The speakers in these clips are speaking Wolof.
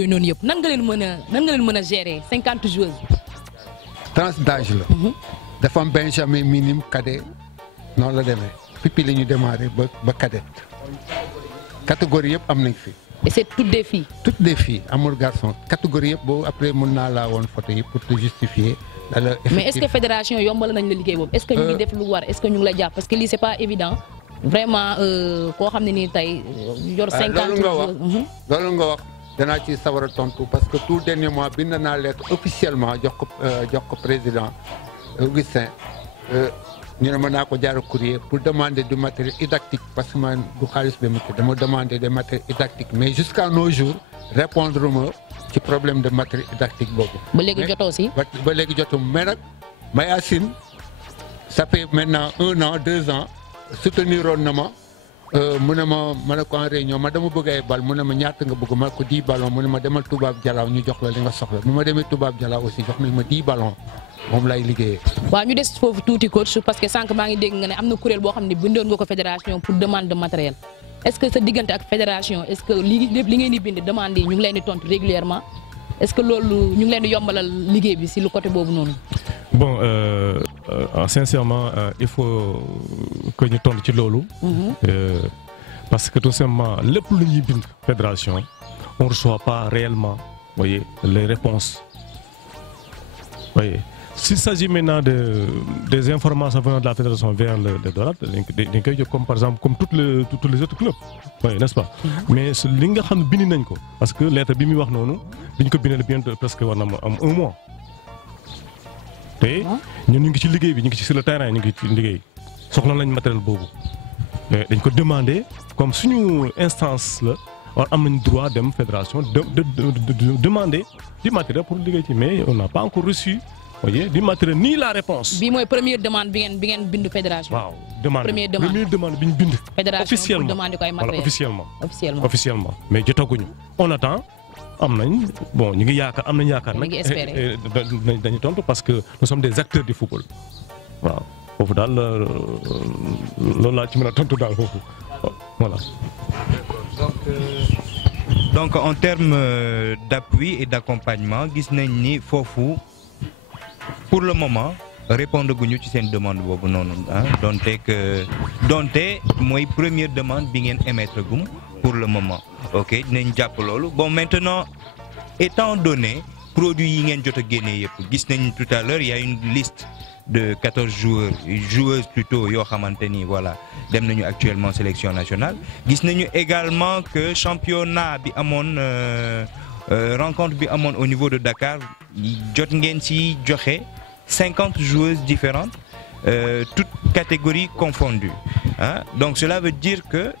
yooyu noonu yëpp nan nga leen mën a gérer 50 joueuses. tranche d'âge la. dafa am benjamin minime cadet noonu la demee pipi la ñu démarré ba cadet catégorie yëpp am nañ fi. et c'est toutes des filles. toutes des filles amul garçon catégorie yëpp boobu après mën naa laa woon photo yi pour te justifier. mais est-ce que fédération yombal nañ la liggéey boobu est-ce que ñu ngi def lu war est-ce que ñu ngi lay jàpp parce que lii c'est pas évident vraiment koo xam ne nii tey yor 50 loolu nga wax danaa ci sawar a tontu parce que tout dernier mois bind naa lettre officiellement jox ko président Augustin ñu ne mën naa ko jaar courrier pour demander du matériel didactique parce que man du xaalis bi ma dama demander des matériels didactiques mais jusqu'à nos jours répondre ma ci problème de matériel didactique boobu. ba léegi jotoo si. ba léegi jotoo mais nag Mayacine ça fait maintenant 1 an 2 ans soutenir woon na ma mu ne ma ne ko en réunion ma dama bëgg ay bal mu ne ma ñaata nga bëgg ma ko 10 ballons mu ne ma demal Toubab Dialaw ñu jox la li nga soxla bu ma demee Toubab Dialaw aussi jox nañ ma 10 ballons moom lay liggéeyee. waaw ñu des foofu tuuti coach parce que sànq maa ngi dégg nga ne am na kuréel boo xam ne bindoon nga ko fédération pour demande de matériel est-ce que sa diggante ak fédération est-ce que li ngeen di bind demande yi ñu ngi leen di tontu régulièrement est-ce que loolu ñu ngi leen di yombalal liggéey bi si lu côté boobu noonu. bon sincèrement il faut que ñu tontu ci loolu. parce que tout simplement lépp lu ñuy bind fédération on reçoit pas réellement voyez les réponses voyez. S'il s'agit maintenant des informations venant de la fédération vers le Dorades, comme par exemple comme tous les autres clubs, oui, n'est-ce pas? Mais ce li nga xam ne bind nañ ko parce que lettre bi muy wax noonu dañ ko bindal bientôt presque war na am 1 mois. te ñun ñu ngi ci liggéey bi ñu ngi ci sur le terrain ñu ngi ci liggéey soxla nañ matériel boobu dañ ko demander comme suñu instance la war am nañ droit dem fédération de demander du matériel pour liggéey ci mais on n'a pas encore reçu. voyez du matériel ni la réponse. bii mooy première demande bi ngeen bind fédération. waaw première demande bi ñu bind. fédération pour demander ko ay matériel officiellement mais jotaguñu on attend am nañ bon ñu ngi yaakaar am nañ yaakaar nag. ñu ngi espérer dañu tontu parce que nous sommes des acteurs du football waaw foofu daal loolu laa ci mën a tontu daal foofu voilà. donc en termes d'appui et d'accompagnement gis nañ ni foofu. Pour le moment répondre guñu ci seen demande boobu noonu donte mooy première demande bi ngeen émettre gum pour le moment ok dinañ jàpp loolu bon maintenant étant donné produits yi ngeen jot a génnee yëpp gis nañ tout à l'heure il y a une liste de 14 joueuses plutôt yoo xamante ni voilà dem nañu actuellement sélection nationale gis nañu également que championnat bi amoon rencontre bi amoon au niveau de Dakar jot ngeen ci joxe 50 joueuses différentes toutes catégories confondues donc cela veut dire que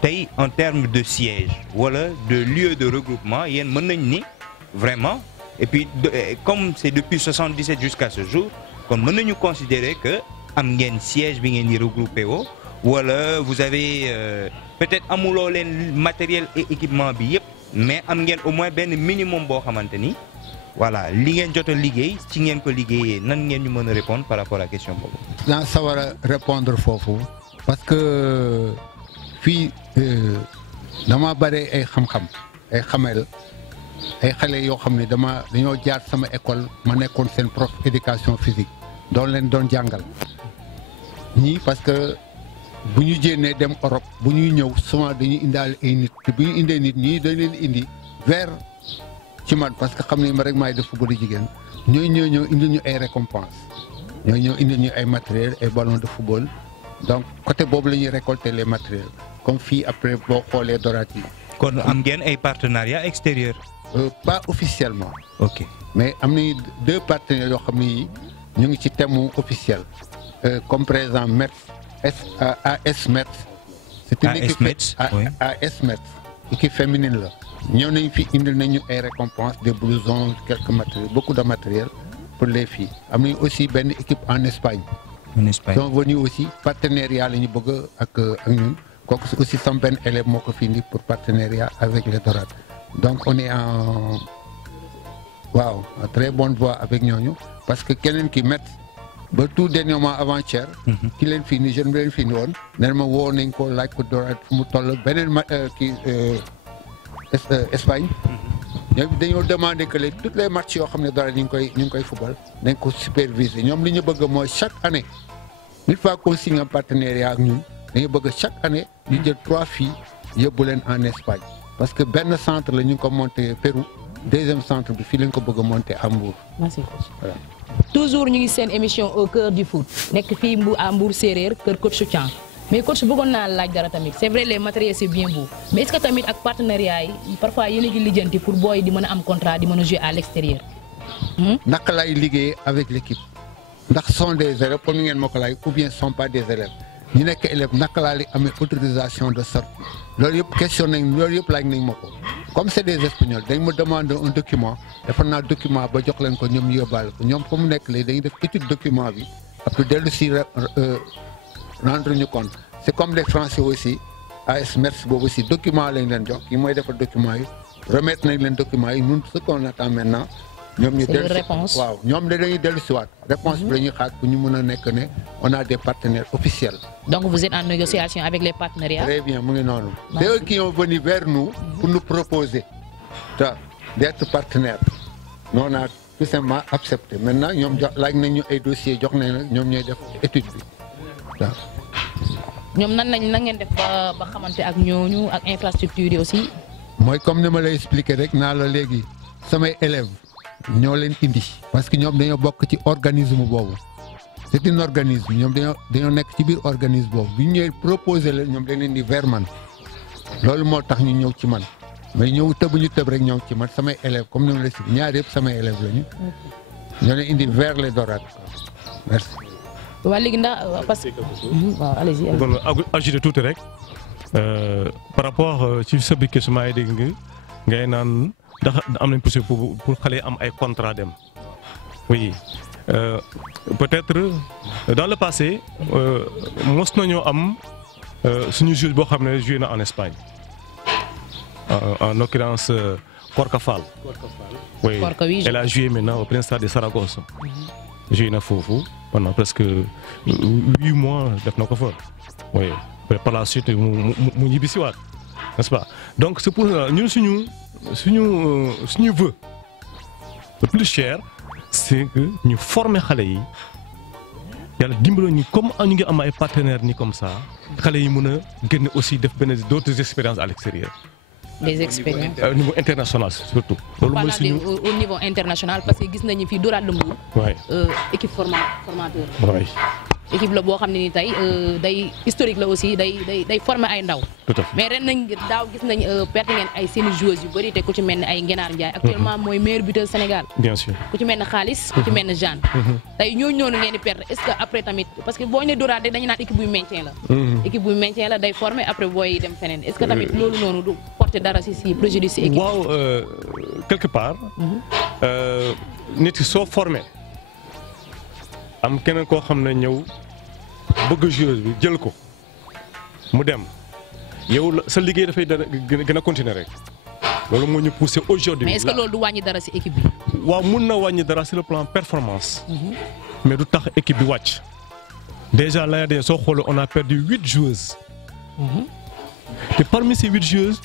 tey en termes de siège wala de lieu de regroupement yéen mën nañ ni vraiment et puis comme c'est depuis 77 jusqu'à ce jour kon mën nañu considérer que am ngeen siège bi ngeen di regroupé woo wala vous avez peut-être amuloo leen matériel et équipement bi yépp mais am ngeen au moins benn minimum boo xamante ni voilà li ngeen jot a liggéey ci ngeen ko liggéeyee nan ngeen ñu mën a répondre par rapport à question boobu. naa sawar a répondre foofu parce que fii dama bare ay xam-xam ay xamel ay xale yoo xam ne dañoo jaar sama école ma nekkoon seen prof éducation physique doon leen doon jàngal ñii parce que bu ñu jénnee dem Europe bu ñuy ñëw souvent dañuy indaale ay nit te bu ñu indee nit ñii dañ leen indi vers ci man parce que xam ne ma rek maay def football jigéen ñooy ñëw indi ñu ay récompense ñooy ñëw indi ñu ay matériel ay ballons de football donc côté boobu la ñuy récolter les matériels comme fii après boo xoolee Dorades yi. kon am ngeen ay partenariats extérieurs. Pas officiellement. ok mais am nañu 2 partenaires yoo xam ne ñu ngi ci thème officiel comme par exemple Metz AS Metz. c'est une équipe AS Metz équipe féminine la. ñëw nañ fi indil nañu ay récompenses des blousons quelques matériels beaucoup de matériel pour les filles am nañu aussi benn équipe en Espagne. sont venus aussi partenariat la ñu bëgg ak ñun kooku aussi sama benn élève moo ko fi indi pour partenariat avec les Dorades donc on est en très bonne voie avec ñooñu parce que keneen ki Metz ba tout dernièrement avant-hier. ki leen fi ni jeune bi leen fi ni woon nee ma woo nañ ko laaj ko Dorades fu mu toll beneen Espagne. ñoom dañoo demandé que les toutes les matchs yoo xam ne dara ñu ngi koy football nañ ko superviser ñoom li ñu bëgg mooy chaque année une fois qu'on signe un partenariat ak ñun dañu bëgg chaque année ñu jël 3 filles yóbbu leen en Espagne parce que benn centre la ñu ngi ko monté Pérou deuxième centre bi fii lañ ko bëgg a monté à Mbour. merci coach. Voilà. toujours ñu ngi seen émission au cœur du foot nekk fii à Mbour séeréer kër coach Thiam mais coach bëggoon naa laaj dara tamit c'est vrai les matériels c'est bien beau mais est-ce que tamit ak partenariat yi parfois yéen a ngi lijjanti pour booy di mën a am contrat di mën a jouer à l'extérieur. naka lay liggéey avec l'équipe ndax sont des élèves comme ni ngeen ma ko laaj ou bien sont pas des élèves ñu nekk élèves naka laa li amee autorisation de sortie loolu yëpp question nañ loolu yëpp laaj nañ ma ko comme c'est des espagnols dañ ma demander un document defar naa document ba jox leen ko ñoom ñu yóbbaale ko ñoom fa mu nekk léegi dañuy def étude document bi après dellu si rendre ñu compte c'est comme les Français aussi AS Metz boobu aussi document lañ leen jox yi mooy defar document yi remettre nañ leen document yi ñun ce qu'on attend maintenant ñoom ñu dellu si waaw ñoom dañuy dellu si waat réponse bi la ñuy xaar pour ñu mën a nekk ne on a des partenaires officiels. donc vous êtes en négociation avec les partenariats. Très bien mu ngi noonu. c'est eux qui ont venu vers nous pour nous proposer d'être partenaires. Nous on a tout simplement accepté maintenant ñoom jox laaj nañ ñu ay dossiers jox nañ la ñoom ñooy def étude bi waaw. ñoom nan ngeen def ba xamante ak ñooñu ak infrastructure yi aussi. mooy comme ni ma lay expliquer rek naa la léegi samay élèves ñoo leen indi parce que ñoom dañoo bokk ci organisme boobu c'est un organisme ñoom dañoo nekk ci biir organisme boobu bi ñu ñëwee proposer leen ñoom dañ leen di vers man loolu moo tax ñu ñëw ci man mais ñëw tëbuñu tëb rek ñëw ci man samay élèves comme ni ma la expliquer ñaar yëpp samay élèves lañu. ñoo leen indi vers les Dorades merci. waa léegi ndax parce que waaw allez-y. bon ajouter tuuti rek par rapport ci sa biir question yi dégg ngay naan ndax am nañ possibilité pour xale yi am ay contrat dem oui peut-être dans le passé mos nañoo am suñu joueur boo xam ne joué na en Espagne en l'occurrence Korka Fall. oui elle a joué maintenant au Principal de Saragosse. joué na foofu pendant presque 8 mois def na ko fa oui par la suite mu ñibbisiwaat n'est-ce pas donc c'est pour ñun suñu vœu le plus cher c'est que ñu former xale yi yàlla dimbali ñu comme ñu ngi am ay partenaires ni comme ça xale yi mën a génn aussi def benn d'autres expériences à l'extérieur. des expériences au niveau international surtout. loolu mooy suñu au niveau international parce que gis nañu fii Dorades de Mbour. waay équipe formateur. waay équipe la boo xam ne ni tey day historique la aussi day former ay ndaw. tout à fait mais ren nañ daaw gis nañ perte ngeen ay seeni joueuses yu bëri te ku ci mel ne ay Ngenaar Ndiaye. actuellement mooy meilleur buteur Sénégal. bien sûr ku ci mel ne Xaalis. ku ci mel ne Jeanne. tey ñooñu noonu ngeen di perte est-ce que après tamit parce que boo ñu nee Dorades dañu naan équipe buy maintien la. équipe buy maintien la day former après booy dem feneen est-ce que tamit loolu noonu du porter dara si préjudice si équipe. waaw quelque part. nit ki soo formé am keneen koo xam ne ñëw bëgg joueur bi jël ko mu dem yow sa liggéey dafay gën a continuer rek loolu moo ñu poussé aujourd'hui. mais est-ce que loolu du wàññi dara si équipe bi. waaw mun na wàññi dara sur le plan performance. mais du tax équipe bi wàcc. déjà l'année dernière soo xoolee on a perdu 8 joueuses. te parmi ces 8 joueuses.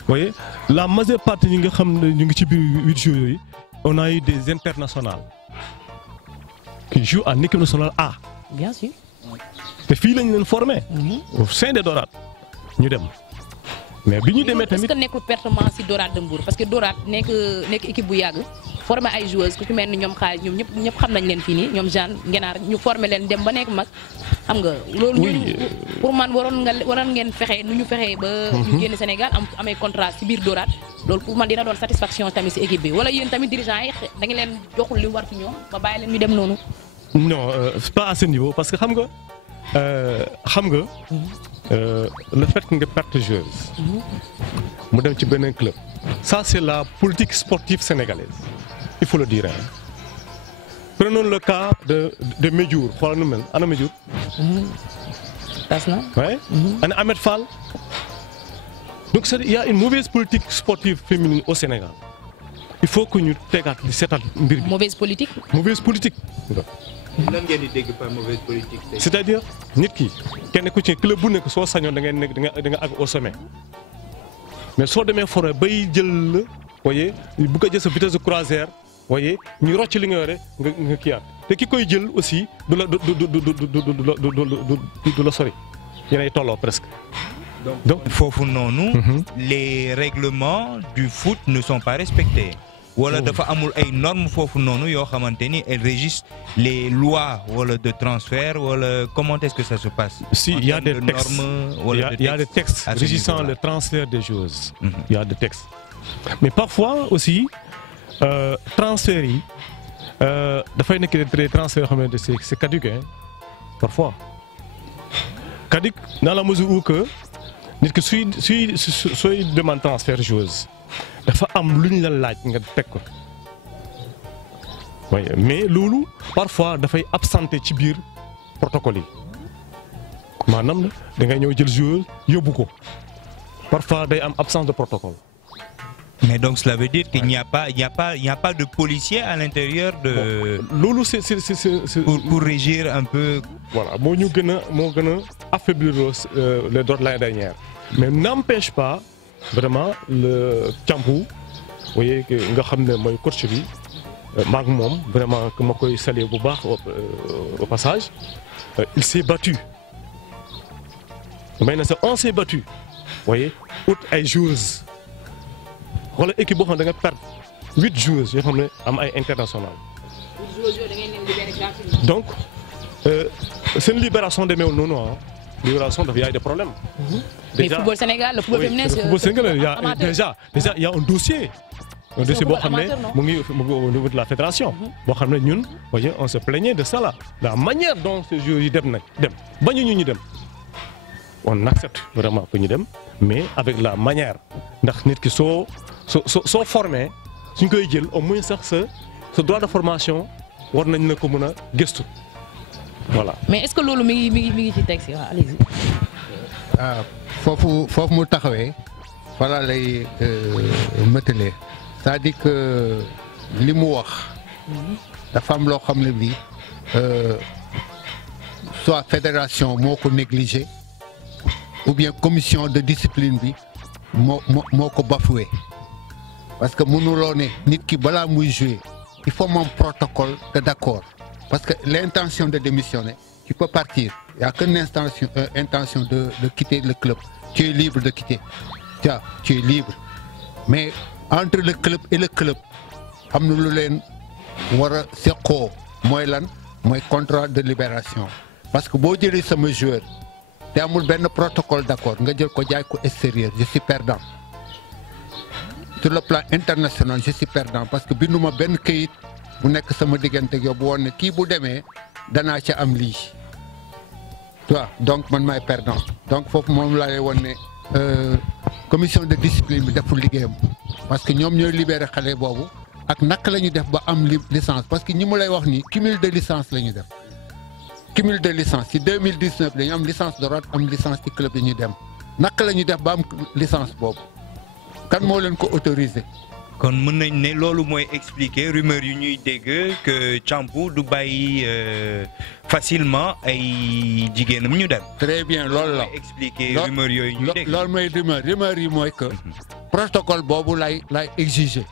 vous voyez la majeure partie ñi nga xam ne ñu ngi ci biir 8 joueurs yooyu on a eu des internationales qui jouent en équipe nationale A. bien sûr. te fii lañu leen formé. au sein des Dorades ñu dem. mais bi ñu demee tamit est-ce que nekkul pertement si Dorades de Mbour parce que Dorades nekk équipe bu yàgg formé ay joueuses ku ci mel ni ñoom xaalis ñoom ñëpp xam nañ leen fii nii ñoom Jeanne Ngenaar ñu formé leen dem ba nekk mag xam nga. loolu ñooñu pour man waroon ngeen fexe nu ñu fexee ba. ñu génn Sénégal amay contrat si biir Dorades loolu pour man dina doon satisfaction tamit si équipe bi wala yéen tamit dirigeants yi da nga leen joxul li war ci ñoom ba bàyyi leen ñu dem noonu. non c'est pas à ce niveau parce que xam nga le fait que nga perte joueuse mu dem ci beneen club ça c'est la politique sportive sénégalaise il faut le dire hein. Prenons le cas de Médiour xoolal nu mel ana Médiour. tas na. ouais. ana Ahmed Fall. donc il y a une mauvaise politique sportive féminine au Sénégal il faut que ñu tegaat di seetaat mbir bi. mauvaise politique. mauvaise politique. lan ngeen di dégg par mauvaise politique. c'est-à-dire nit ki kenn ku ci club bu nekk soo sañoon da ngay nekk da nga àgg au sommet mais soo demee forêt bay jël la voyez bu ko jël sa vitesse de croisière voyez ñu rocc li nga yore nga kiyaat te ki koy jël aussi du la sori yéenay tolloo presque. Donc foofu noonu. Les règlements du foot ne sont pas respectés. wala dafa amul ay normes foofu noonu yoo xamante ni elles régissent les lois wala de transfert wala comment est-ce que ça se passe? Si il y a des textes, il y a des textes régissant le transfert des joueuses. Il y a des textes. Mais parfois aussi transfert yi dafay nekk des transferts yoo xamante ne c'est caduc hein parfois caduc dans la mesure où que nit ki sooy demande transfert joueuse dafa am lu ñu la laaj nga teg ko mais loolu parfois dafay absenté ci biir protocole yi maanaam da ngay ñëw jël joueur yóbbu ko parfois day am absence de protocole. Mais donc cela veut dire qu'il n'y a pas de policier à l'intérieur de. Loolu c'est pour régir un peu. Voilà moo gën a affaiblir les droits de l'année dernière. Mais n'empêche pas vraiment le Thiampou voyez que nga xam ne mooy coach bi maag moom vraiment que ma koy saluer bu baax au passage il s'est battu may na on s'est battu voyez ut ay joueuses. wala équipe boo xam ne da nga perdre 8 joueuses yoo xam ne am ay international donc seen libération demeewul noonu ah libération dafa y a des problèmes. mais football Sénégal le football féminin football Sénégal il y a déjà il y a un dossier. Un dossier boo xam ne mu ngi au niveau de la fédération. boo xam ne ñun voyez on se plaignait de ça là la manière dont ces joueurs yi dem bañu ñu dem. On accepte vraiment que ñu dem mais avec la manière ndax nit ki soo formé suñ koy jël au moins sax sa droit de formation war nañ la ko mën a gëstu voilà. mais est-ce que loolu mi ngi ci texte waaw allez-y. foofu mu taxawee voilà lay mëtalee c'est-à-dire que li mu wax dafa am loo xam ne bii soit fédération moo ko négligé. Ou bien commission de discipline bi moo ko bafoué parce que mënuloo ne nit ki balaa muy jouer il faut moom protocole de d'accord parce que l'intention de démissionner tu peux partir il y a qu'une intention de quitter le club tu es libre de quitter tu es libre mais entre le club et le club am na lu leen war a seqoo mooy lan mooy contrat de libération parce que boo jëlee sama joueur te amul benn protocole d'accord nga jël ko jaay ko extérieur je suis perdant sur le plan international je suis perdant parce que binduma benn këyit bu nekk sama diggante yow bu woon ne kii bu demee danaa ca am lii tu vois donc man maay perdant donc foofu moom laa lay woon ne commission de discipline bi deful liggéeyam parce que ñoom ñooy libéré xale boobu ak naka la ñu def ba am licence parce que ñi mu lay wax nii cumul de licence la ñu def. Cumul de licence ci 2019 dañu am licence de droit am licence ci club yi ñu dem naka la ñu def ba am licence boobu kan moo leen ko autorisé. kon mën nañ ne loolu mooy expliquer rumeur yu ñuy dégg que Thiampou du bàyyi facilement ay jigéenam ñu dem. très bien loolu la expliquer rumeur yooyu ñuy dégg. loolu mooy rumeur yi mooy que protocole boobu lay exiger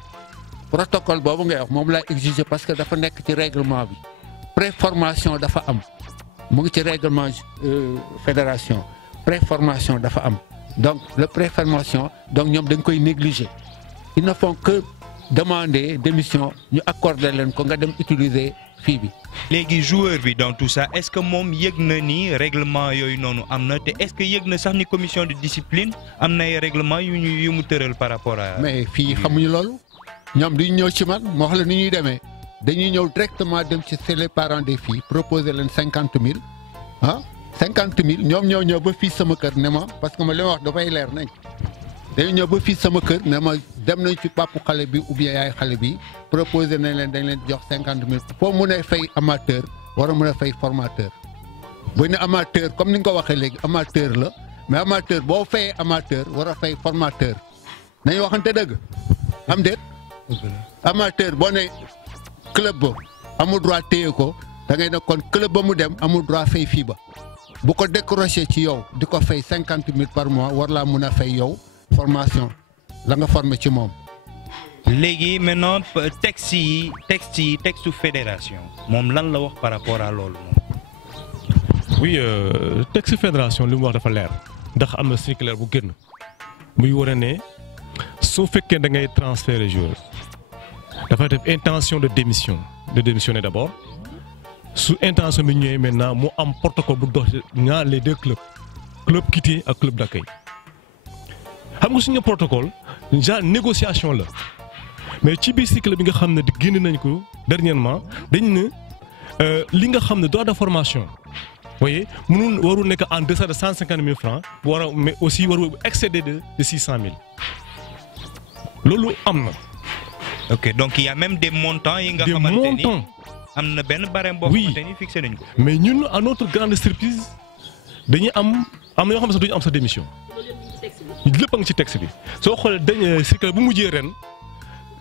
protocole boobu ngay wax moom lay exiger parce que dafa nekk ci règlement bi préformation dafa am. mu ngi ci règlement fédération préformation dafa am donc le préformation donc ñoom dañ koy négliger ils ne font que demander démission ñu accorder leen ko nga dem utiliser fii bi. léegi joueur bi dans tout ça est-ce que moom yëg na ni règlement yooyu noonu am na te est-ce que yëg na sax ni commission de discipline am na ay règlement yu mu tëral par rapport à. mais fii xamuñu loolu ñoom duñ ñëw ci man moo wax la ni ñuy demee. dañuy ñëw directement dem ci les parents des filles proposer leen 50 000 ah 50 000 ñoom ñoo ñëw ba fii sama kër ne ma parce que ma li ma wax dafay leer nañ dañu ñëw ba fii sama kër ne ma dem nañ ci papu xale bi ou bien yaay xale bi proposer nañ leen dañ leen jox 50 000 foo mun a fay amateur war a mun a fay formateur bu ne amateur comme ni nga ko waxee léegi amateur la mais amateur boo fayee amateur war a fay formateur nañu waxante dëgg am déet amateur boo ne club ba amul droit téye ko da ngay ne kon club ba mu dem amul droit fay fii ba bu ko décroché ci yow di ko fay 50 000 par mois war laa mun a fay yow formation la nga formé ci moom. léegi maintenant texte fédération moom lan la wax par rapport à loolu moom. oui texte fédération li mu wax dafa leer ndax am na circulaire bu génn muy wane ne soo fekkee da ngay transférer joueur dafay def intention de démissionner d'abord su intention bi ñëwee maintenant mu am protocole bu dox ñaar les deux club quitté ak club d'accueil xam nga suñu protocole genre négociation la mais ci biir cycle bi nga xam ne di génn nañ ko dernièrement dañ ne li nga xam ne droit de formation voyez mënul warul nekk en deçà de 150 000 francs mais aussi warul excéder de 600 000 loolu am na. ok donc il y a même des montants yi nga xamante ni am na benn barème boo xamante ni fixé nañ ko. mais ñun à notre grande surprise dañuy am na yoo xam ne sax duñu am sa démission lépp a ngi ci texte bi soo xoolee dañ cycle bu mujjee ren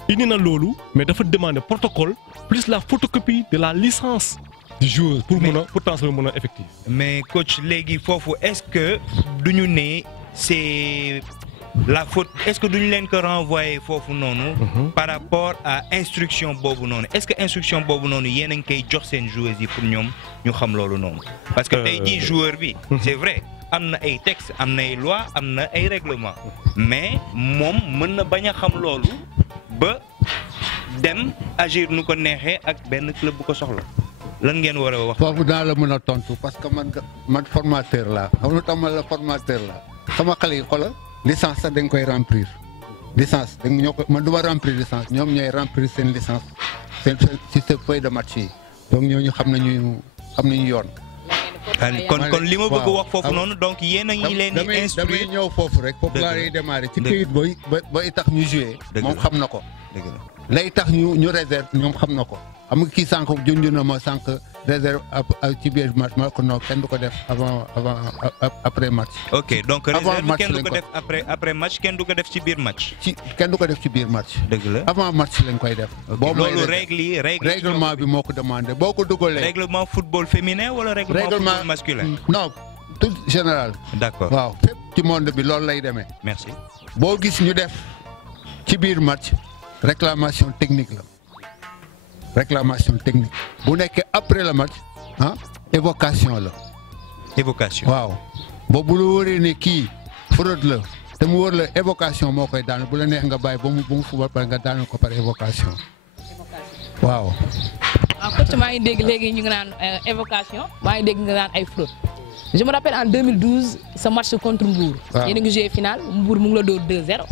indi na loolu mais dafa demander protocole plus la photocopie de la licence du joueur pour transfert mën a effectif. mais coach léegi foofu est-ce que duñu ne c'est la faute est-ce que duñu leen ko renvoyer foofu noonu. par rapport à instruction boobu noonu est-ce que instruction boobu noonu yéen a ngi koy jox seen joueurs yi pour ñoom ñu xam loolu noonu. parce que tey jii joueur bi. c'est vrai am na ay textes am na ay lois am na ay règlements mais moom mën na bañ a xam loolu ba dem agir nu ko neexee ak benn club bu ko soxla lan ngeen war a wax. foofu daa la mën a tontu parce que man formateur laa xam nga tax la formateur laa sama xale yi xoolal licence sax dañ koy remplir licence dañ ñoo ko man du ma remplir licence ñoom ñooy remplir seen licence seen feuille de match yi donc ñooñu xam nañu yoon. kon li ma bëgg wax foofu noonu donc yéen a ngi leen di instruire damay ñëw foofu rek foofu laa lay démarrer ci këyit booy tax ñu jouer moom xam na ko lay tax ñu réserve ñoom xam na ko xam nga kii sànq junj na ma sànq réserve ci biir match ma ko non kenn du ko def avant après match. ok donc réserve kenn du ko def après match kenn du ko def ci biir match. kenn du ko def ci biir match. dëgg la avant match lañ koy def. loolu règlement bi moo ko demandé boo ko dugalee. règlement football féminin wala règlement football masculin. non tout général. d'accord waaw fépp ci monde bi loolu lay demee. merci. boo gis ñu def ci biir match réclamation technique la. réclamation technique bu nekkee après le match évocation la. évocation waaw boobu lu wëree ne kii fraude la te mu wër la évocation moo koy daan bu la neex nga bàyyi ba mu fubal pare nga daanal ko par évocation. waaw. coach maa ngi dégg léegi ñu ngi naan évocation maa ngi dégg nga naan ay fraude je me rappelle en 2012 sa match contre Mbour. waaw yéen a ngi joué final Mbour mu ngi la dóor 2-0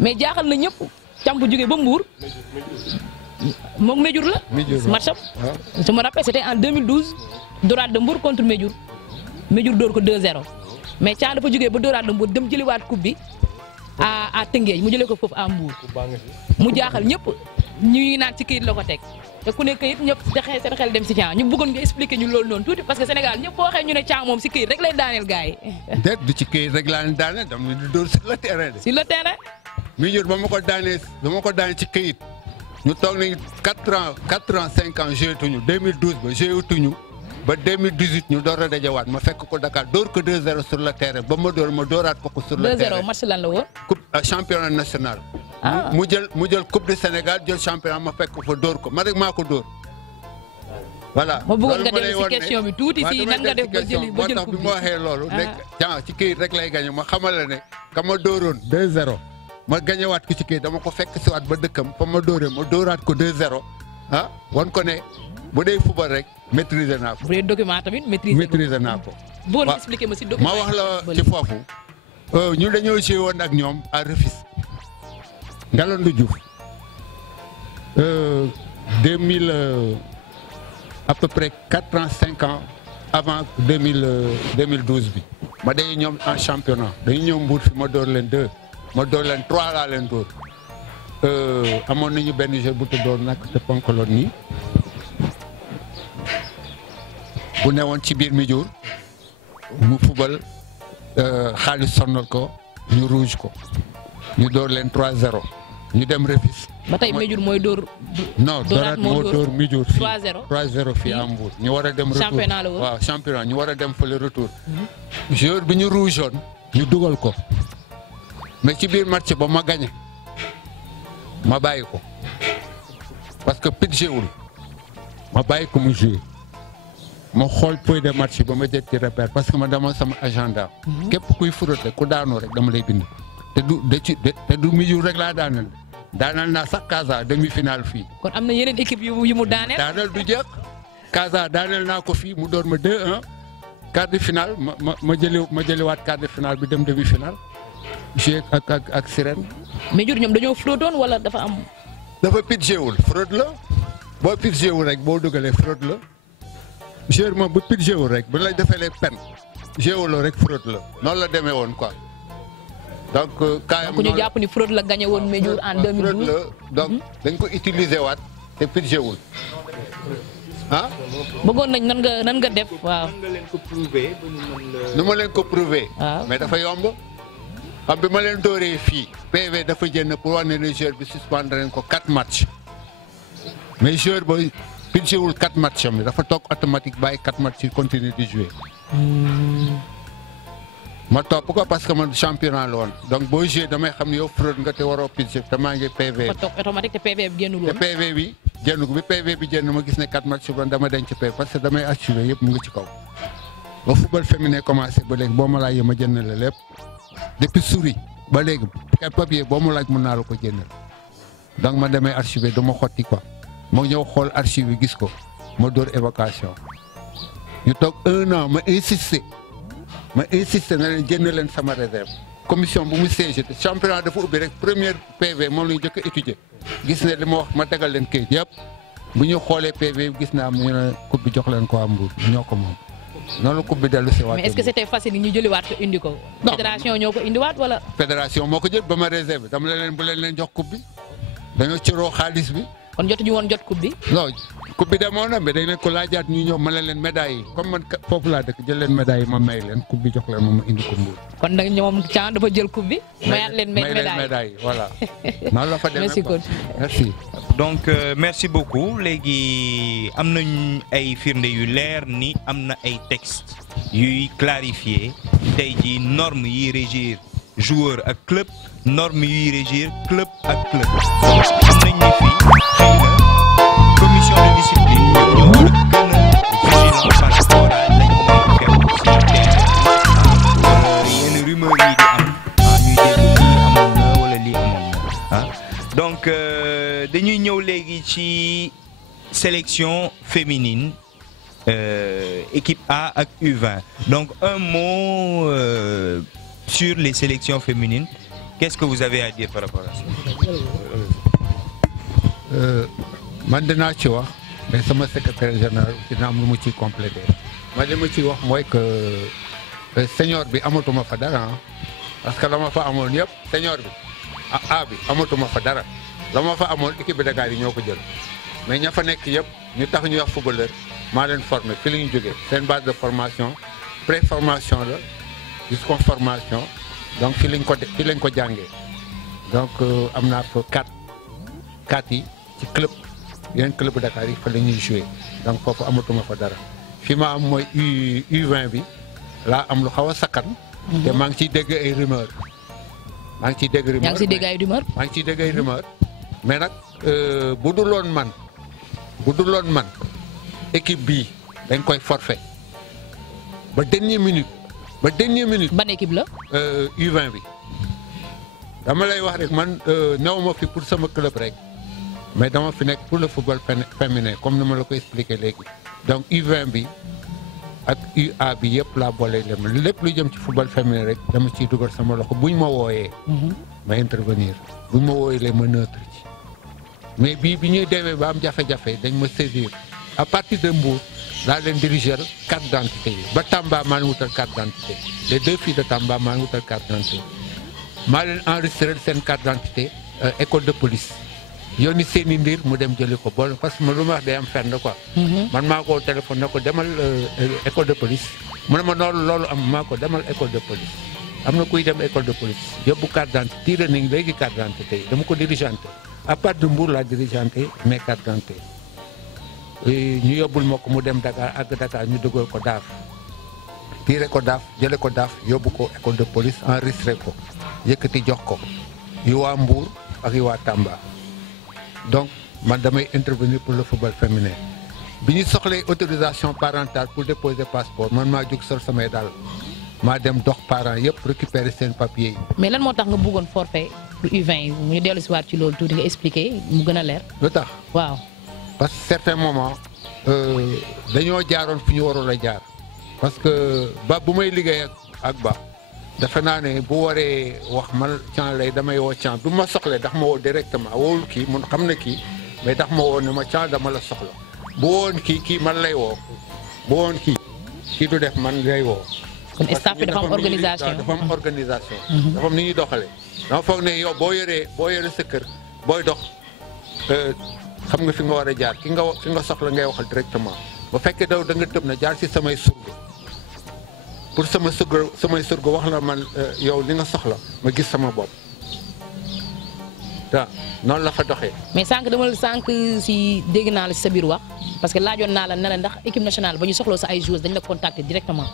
mais jaaxal na ñëpp càmp jógee ba Mbour. moom Médiour la. match am je me rappelle c'était en 2012 dóoraat de Mbour contre Médiour dóor ko 2-0 mais Thiam dafa jógee ba dóoraat de Mbour dem jëliwaat coupe bi à Tëngéej mu jëlee ko foofu à Mbour mu jaaxal ñëpp ñu ngi naan ci këyit la ko teg te ku ne këyit ñëpp seen xel dem si Thiam ñu bëggoon nga expliquer ñu loolu noonu tuuti parce que Sénégal ñëpp boo waxee ñu ne Thiam moom si këyit rek lay daaneel gars yi. déet du ci këyit rek laa leen daaneel dama leen di dóor sur le terrain de. sur le terrain. Médiour ba ma ko daanee ci këyit. ñu toog nañu 4 ans 5 ans joué tuñu 2012 ba joué tuñu ba 2018 ñu door a dajawaat ma fekk ko Dakar door ko 2-0 sur le terrain ba ma dooraat ko sur le terrain. 2-0 match lan la woon. coupe championnat national. mu jël coupe du Sénégal jël championnat ma fekk ko fa door ko ma rek maa ko door. voilà ma bëggoon nga dellu si question bi tuuti si nan nga def ba jël moo tax bi ma waxee loolu. nekk ci këyit rek lay gagné ma xamal la ne ka ma dooroon 2-0. ma gañewaat ko ci kii dama ko fekk si waat ba dëkkam fa ma dóoree ma dóoraat ko 2-0 wan ko ne bu dee football rek maîtriser naa ko. bu dee document tamit maîtriser naa ko. boo leen expliqué ma si document ma wax la ci foofu ñu dañoo joué woon ak ñoom à Rufisque Ngalandou Diouf 2000 à peu près 4 ans 5 ans avant 2012 bi ma day ñoom en championnat dañu ñëw Mbour fi ma door leen 2. ma door leen 3 laa leen door amoon nañu benn jeu bu tuddoon nag te ponkaloon nii bu newoon ci biir Médiour mu fubal xaalis sonnal ko ñu rouge ko ñu door leen 3-0 ñu dem Rufisque. ba tey Médiour mooy door. non dooraat moo door Médiour fii 3-0 fii à Mbour ñu war a dem retour championnat la woon waaw championnat ñu war a dem fële retour joueur bi ñu rouge woon ñu dugal ko. mais ci biir match ba ma gagné ma bàyyi ko parce que pitché wul ma bàyyi ko mu joué ma xool feuille de match ba ma jël ci repère parce que ma demoon sama agenda. képp kuy frotté ku daanoo rek dama lay bind. te du milieu rek laa daanal naa sax Casa demi-finale fii. kon am na yeneen équipe yu mu daaneel. daanal du jeex Casa daaneel naa ko fii mu door ma 2-1 quart de finale ma jëliwaat quart de finale bi dem demi-finale joué ak Sirène. mais jur ñoom dañoo fraudoon wala dafa am. dafa pitché wul fraude la boo pitché wul rek boo dugalee fraude la joueur moom bu pitché wul rek bu la defee les peines joué rek fraude la noonu la demee woon quoi. donc kaayam ñu jàpp ni fraude la gagné woon Médiour en 2012 fraude la donc dañ ko utiliser waat te pitché wul ah. bëggoon nañ nan nga def waaw. nga leen ko prouver ba ñu mën la. nu ma leen ko prouver. waaw mais dafa yomb. xam bi ma leen dooree fii PV dafa jënd pour wax ne le joueur bi suspendre leen ko 4 matchs mais joueur booy pitché wul 4 matchs am dafa toog automatique bàyyi 4 matchs yi continuer di jouer. ma topp ko parce que man championnat la woon donc boo joué damay xam ne yow fraude nga te waroo pitché te maa ngi PV. fa toog automatique te PV bi génnul woon. te PV bi génn ko bi PV bi génn ma gis ne 4 matchs yi dama denc PV parce que damay assuré yëpp mu ngi ci kaw. ba football féminin commencé ba léegi boo ma laajee ma jënd la lépp depuis souris ba léegi papier boo ma laaj mën naa la ko jëndal donc ma demee archivé dama xotti quoi ma ñëw xool archive yi gis ko ma door évocation ñu toog 1 an ma insisté na leen jënd leen sama réserve commission bu mu siégé te championnat dafa ubbi rek première PV moom la ñu jëkk a étudier gis ne li ma wax ma tegal leen kayit yëpp bu ñu xoolee PV gis na am ñu ne coupe bi jox leen ko am Mbour ñoo ko moom noonu coupe bi dellu si waat. mais est-ce que c'était facile ñu jëliwaat ko indi ko. non fédération ñoo ko indiwaat wala. fédération moo ko jël ba ma réservé dama leen bu leen jox coupe bi dañoo cëroo xaalis bi. kon jotuñu woon jot coupe bi. non coupe bi demoon na mais dañ leen ko laajaat ñu ñëw ma leen médailles yi comme man foofu laa dëkk jël leen médailles yi ma may leen coupe bi jox leen ma indi ko Mbour. kon nag ñoom Thiam dafa jël coupe bi. mayaat leen médailles voilà. noonu la fa demee merci coach. merci. donc merci beaucoup léegi am nañ ay firnde yu leer ni am na ay textes yuy clarifier tey jii normes yiy régir joueur ak club normes yuy régir club ak club am nañ ni fii xëy na commission de discipline ñoom ñoo war a gën a vigilant par rapport à lañ may xew sur le terrain yenn rumeurs yi di am ñuy dégg lii amoon na wala lii amoon na donc dañuy ñëw léegi ci sélection féminine équipe A ak U20 donc un mot sur les sélections féminines qu'est-ce que vous avez à dire par rapport à ça. man dinaa ci wax mais sama secrétaire général dina am lu mu ciy complété man li ma ciy wax mooy que senior bi amatuma fa dara parce que la ma fa amoon yëpp senior bi A bi amatuma fa dara la ma fa amoon équipe bi Dakar yi ñoo ko jël mais ña fa nekk yëpp ñu tax ñu wax footballeur maa leen formé fi la ñu jógee seen base de formation pré-formation la jusqu'en formation donc fi lañ ko jàngee donc am naa fa 4 yi ci club yeneen club Dakar yi fa la ñuy joué donc foofu amatuma fa dara fi ma am mooy U20 bi laa am lu xaw a sakkan. te maa ngi ciy dégg ay rumeur. yaa ngi ciy dégg ay rumeur mais nag bu dul woon man équipe bii dañ koy forfait ba dernière minute. ban équipe la. U20 bi dama lay wax rek man néew ma fi pour sama club rek mais dama fi nekk pour le football féminin comme ni ma la ko expliqué léegi donc U20 bi ak UA bi yëpp laa boole lépp lu jëm ci football féminin rek dama ciy dugal sama loxo buñ ma wooyee. ma intervenir buñ ma wooyee ma neutre ci mais bi ñuy demee ba am jafe-jafe dañ ma saisir à partir de Mbour laa leen diriger carte d'identité yi ba Tamba maa ngi wutal carte d'identité les 2 filles de Tamba maa ngi wutal carte d'identité maa leen enregistré seen carte d'identité école de police yónni seen i ndiir mu dem jëli ko boole parce que lu ma wax day am fenn quoi. man maa ko téléphone ne ko demal école de police mu ne ma loolu am maa ko demal école de police am na kuy dem école de police yóbbu carte d'identité tiré nañ léegi carte d'identité yi dama ko dirigeanté à part de Mbour laa dirigeanté mes carte d'identité ñu yóbbul ma ko mu dem Dakar ak Dakar ñu dugal ko daaf tiré ko daaf jële ko daaf yóbbu ko école de police enregistré ko yëkkati jox ko yu waa Mbour ak yu waa Tamba donc man damay intervenir pour le football féminin bi ñu soxlee autorisation parentale pour déposer passeport man maa jóg sol samay daal maa dem dox parents yëpp récupérer seen papier yi. mais lan moo tax nga bëggoon forfait pour U20 yi mu ñu dellu si waat ci loolu tuuti nga expliquer mu gën a leer. lu tax waaw. parce que certains moments dañoo jaaroon fi ñu waroon a jaar parce que ba bu may liggéey ak ba defe naa ne bu waree wax man Thian lay damay woo Thian bu ma soxlee ndax ma woo directement woowul kii mun xam ne kii mais ndax ma woo ne ma Thian dama la soxla bu woon kii man lay woo bu woon kii du def man lay woo. kon staff bi dafa am organisation dafa am organisation. dafa am ni ñuy doxalee. dama foog ne yow boo yoree sa kër booy dox xam nga fi nga war a jaar fi nga soxla ngay waxal directement ba fekkee da nga tëb na jaar ci samay surga pour samay surga wax la man yow li nga soxla ma gis sama bopp waaw noonu la fa doxee. mais sànq si dégg naa la si sa biir wax parce que laajoon naa la ne la ndax équipe nationale ba ñu soxloo sa ay joueurs dañ la contacter directement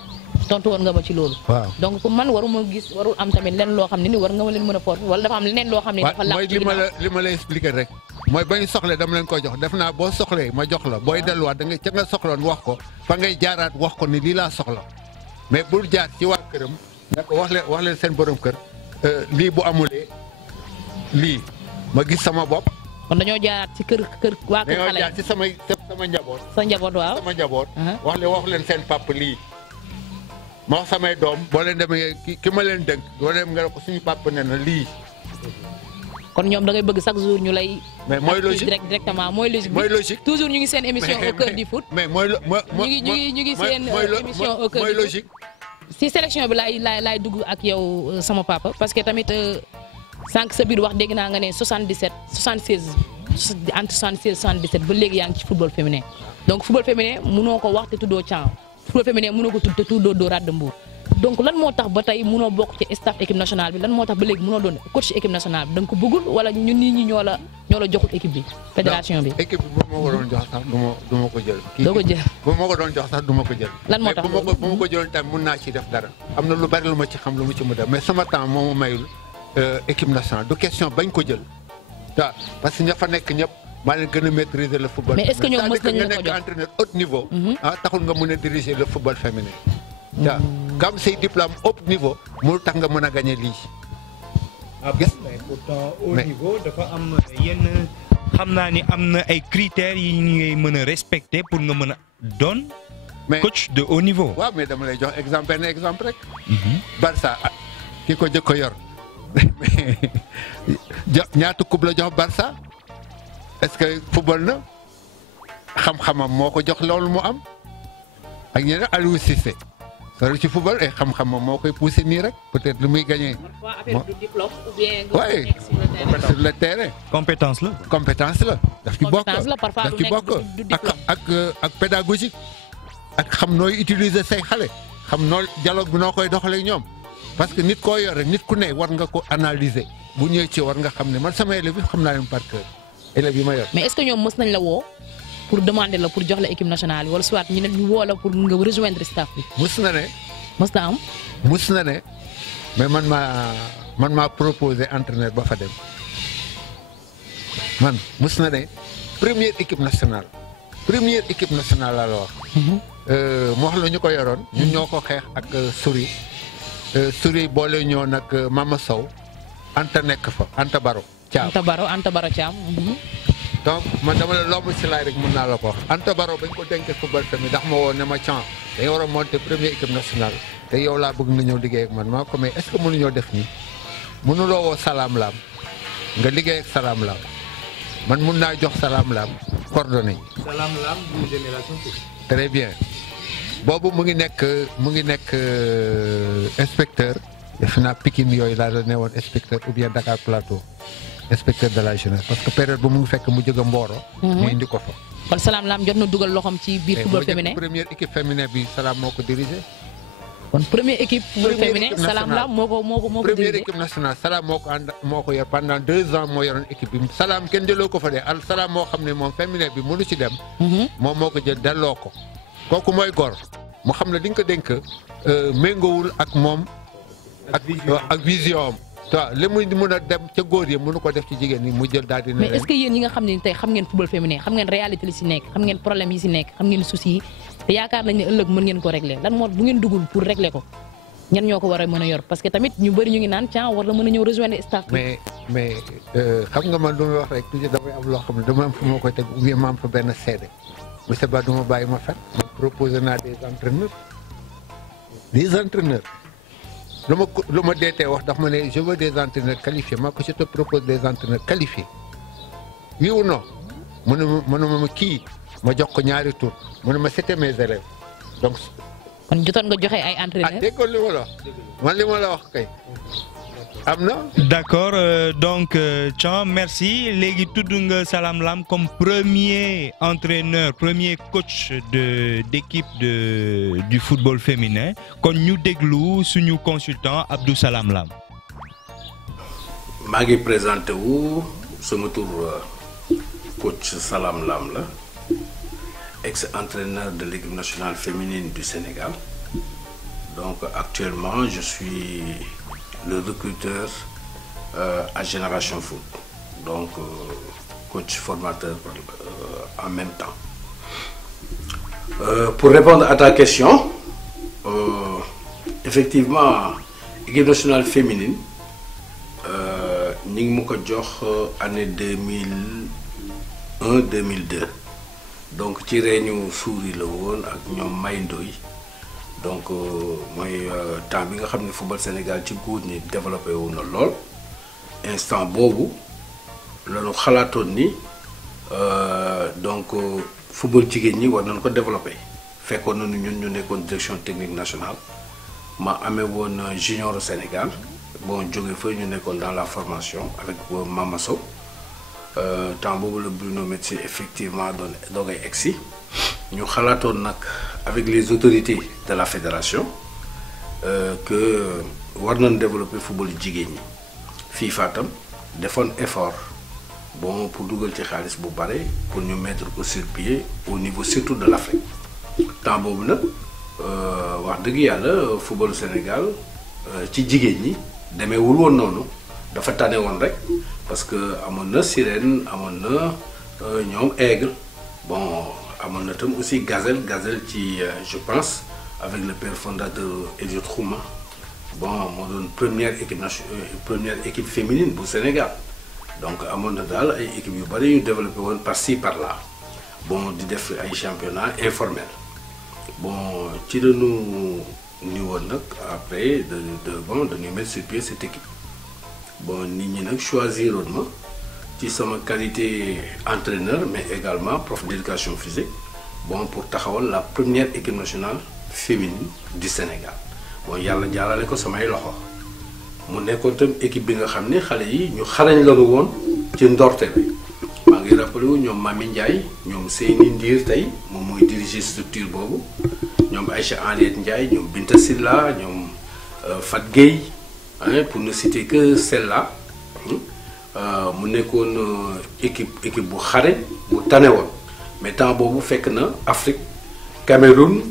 tontu woon nga ma ci loolu. waaw donc pour man warul am tamit lenn loo xam ne ni war nga ma leen mën a porter wala dafa am leneen loo xam ne dafa làq ci mooy li ma lay expliquer rek mooy ba ñu soxlee dama leen koy jox def naa boo soxlee ma jox la booy delluwaat da nga ca nga soxloon wax ko fa ngay jaaraat wax ko ni lii laa soxla mais bul jaar ci waa këram ne ko wax leen seen borom kër lii bu amulee lii ma gis sama bopp. kon dañoo jaaraat ci kër waa kër xale dañoo jaar ci sama njaboot. sa njaboot waaw sama njaboot. wax leen seen papa lii. ma wax samay doom boo leen demee ki ma leen dënk boo leen nga ko suñu papa nee na lii. kon ñoom da ngay bëgg chaque jour ñu lay. mais mooy logique directement mooy logique. mooy logique toujours ñu ngi seen émission au cœur du foot. mais ñu ngi seen émission au cœur du foot. logique. si sélection bi laay dugg ak yow sama papa parce que tamit sànq sa biir wax dégg naa nga ne 77 76 entre 76 77 ba léegi yaa ngi ci football féminin donc football féminin mënoo ko wax te tuddoo Thian football féminin mënoo ko tudd te tuddoo Dóoraat de Mbour donc lan moo tax ba tey mënoo bokk ci staff équipe nationale bi lan moo tax ba léegi mënoo doon coach équipe nationale bi da nga ko bëggul wala ñun nit ñi ñoo la joxul équipe bi fédération bi. équipe bi bu ma ko doon jox sax du ma ko jël. doo ko jël bu ma ko doon jox sax du ma ko jël. lan moo tax bu ma ko jëloon tamit mun naa ci def dara. am na lu bari lu ma ci xam lu mu ci mu def mais sama temps moo ma mayul équipe nationale du question bañ ko jël waaw parce que ña fa nekk ñëpp maa leen gën a maîtriser le football. mais est-ce que ñoom mës nañu la ko nekk jox entraîneur haut niveau. taxul nga mën a diriger le football féminin. waaw nga am say diplôme haut niveau mënul tax nga mën a gagner lii. mais pourtant au niveau dafa am yenn xam naa ni am na ay critères yi ngay mën a respecter pour nga mën a doon. coach de haut niveau. waaw mais dama lay jox benn exemple rek. Barça ki ko jëkk ko yor ñaata coupe la jox Barça est-ce que football na xam-xamam moo ko jox loolu mu am ak ñeneen Aliou Cissé sori ci football et xam-xamam moo koy poussé nii rek peut-être lu muy gagné. waaye sur le terrain. compétence la. daf ci bokk ak pédagogique ak xam nooy utiliser say xale xam noo dialogue bi noo koy doxalee ñoom parce que nit koo yor rek nit ku ne war nga ko analyser bu ñëwee ci war nga xam ne man sama élèves yi xam naa leen par cœur élèves yi ma yor. mais est-ce que ñoom mës nañ la woo pour demander la pour jox la équipe nationale wala soit ñu ne ñu woo la pour nga rejoindre staff bi. mës na ne. mës na am. mës na ne mais man maa proposé entraîneur ba fa dem man mës na ne première équipe nationale laa la wax. mu wax la ñu ko yoroon. ñun ñoo ko xeex ak Suri boole ñoo nag Mama Sow Anta nekk fa Anta Baro Thiam. Anta Baro Thiam. donc man dama la lomb si laay rek mën naa la ko wax Anta Baro bañ ko dénkee football tamit ndax ma woo ne ma Thiam dañu war a monter première équipe nationale te yow laa bëgg nga ñëw liggéey ak man maa ko mais est-ce que mënuñoo def nii mënuloo woo Salam Lam nga liggéey ak Salam Lam man mun naa jox Salam Lam coordonnées yi. Salam Lam d'une génération. très bien boobu mu ngi nekk inspecteur defe naa Pikine yooyu laa la ne woon inspecteur ou bien Dakar Plateau inspecteur de la jeunesse parce que période bu mu ngi fekk mu jóge Mboro. mu indi ko fa. kon Salam Lam jot na dugal loxoom ci biir football féminin. première équipe féminin bi Salam moo ko dirigé. kon première équipe football féminin Salam Lam moo ko dirigé. première équipe nationale Salam moo ko yor pendant 2 ans moo yoroon équipe bi Salam kenn jëloo ko fa de Salam moo xam ne moom féminin bi mënu ci dem. moom moo ko jël delloo ko. kooku mooy gor mu xam ne di nga ko dénk méngoowul ak moom. ak vision am toi li muy mun a dem ca góor yi mënu ko def ci jigéen ñi mu jël daal di ne mais est-ce que yéen ñi nga xam ne tey xam ngeen football féminin xam ngeen réalité li si nekk xam ngeen problème yi si nekk xam ngeen soucis yi te yaakaar nañ ne ëllëg mën ngeen ko régler lan moo bu ngeen dugul pour régler ko ñan ñoo ko war a mën a yor parce que tamit ñu bëri ñu ngi naan tiens war na mën a ñëw rejoindre staff bi. mais xam nga man du ma wax rek toujours damay am loo xam ne dama am fu ma koy teg ou bien ma am fa benn seede monsieur Ba du ma bàyyi ma fen man proposé naa des entraîneurs lu ma deetee wax daf ma ne je veux des entraîneurs qualifiés ma ko je te propose des entraîneurs qualifiés oui ou non mënuma ma kii ma jox ko ñaari tour mu ne ma c'était mes élèves donc. kon jotoon nga joxe ay entraîneurs. déggoon li ma la wax man li ma la wax kay am na. d'accord donc Thiam merci léegi tudd nga Salam Lam comme premier entraîneur premier coach d'équipe du football féminin kon ñu déglu suñu consultant Abdou Salam Lam. maa ngi présenté wu sama tur coach Salam Lam la ex-entraîneur de l'équipe nationale féminine du Sénégal donc actuellement je suis le recruteur à Génération Foot donc coach formateur en même temps pour répondre à ta question effectivement équipe nationale féminine ñu ngi ma ko jox année 2001-2002 donc ci réñu suuri la woon ak ñoom May Ndoy donc mooy temps bi nga xam ne football Sénégal ci góor ñi développé wu na lool instant boobu lañu xalaatoon ni donc football jigéen ñi war nañ ko développé fekkoon nañu ñun ñu nekkoon direction technique nationale ma amee woon junior au Sénégal bon jóge fa ñu nekkoon dans la formation avec Mama Sow temps boobu la Bruno Metsu effectivement doon ay egsi ñu xalaatoon nag avec les autorités de la fédération que war nañ développer football jigéen ñi FIFA tam defoon effort bon pour dugal ci xaalis bu bare pour ñu mettre ko sur pied au niveau surtout de l'Afrique temps boobu nag wax dëgg yàlla football Sénégal ci jigéen ñi demeewul woon noonu dafa tane woon rek parce que amoon na Sirène amoon na ñoom Aigle bon amoon na tam aussi Gazelle ci je pense avec le père fondateur Eliot Khouma bon moo doon première équipe féminine bu Sénégal donc amoon na daal ay équipes yu bari yu développé woon par-ci par-là bon di def ay championnat informel bon ci lañu ni woon nag après dañuy mettre sur pied cette équipe bon nit ñi nag choisiroon ma ci sama qualité entraîneur mais également prof d'éducation physique bon pour taxawal la première équipe nationale féminine du Sénégal bon yàlla jaarale ko samay loxo mu nekkoon tam équipe bi nga xam ne xale yi ñu xarañ lañu woon ci ndorte bi maa ngi rappelé wu ñoom Mami Ndiaye ñoom Seyni Ndiir tey moom mooy diriger structure boobu ñoom Aïcha Henriette Ndiaye ñoom Binta Silla ñoom Fat Gueye pour ne citer que celle-là mu nekkoon équipe bu xare bu tane woon mais temps boobu fekk na Afrique Cameroun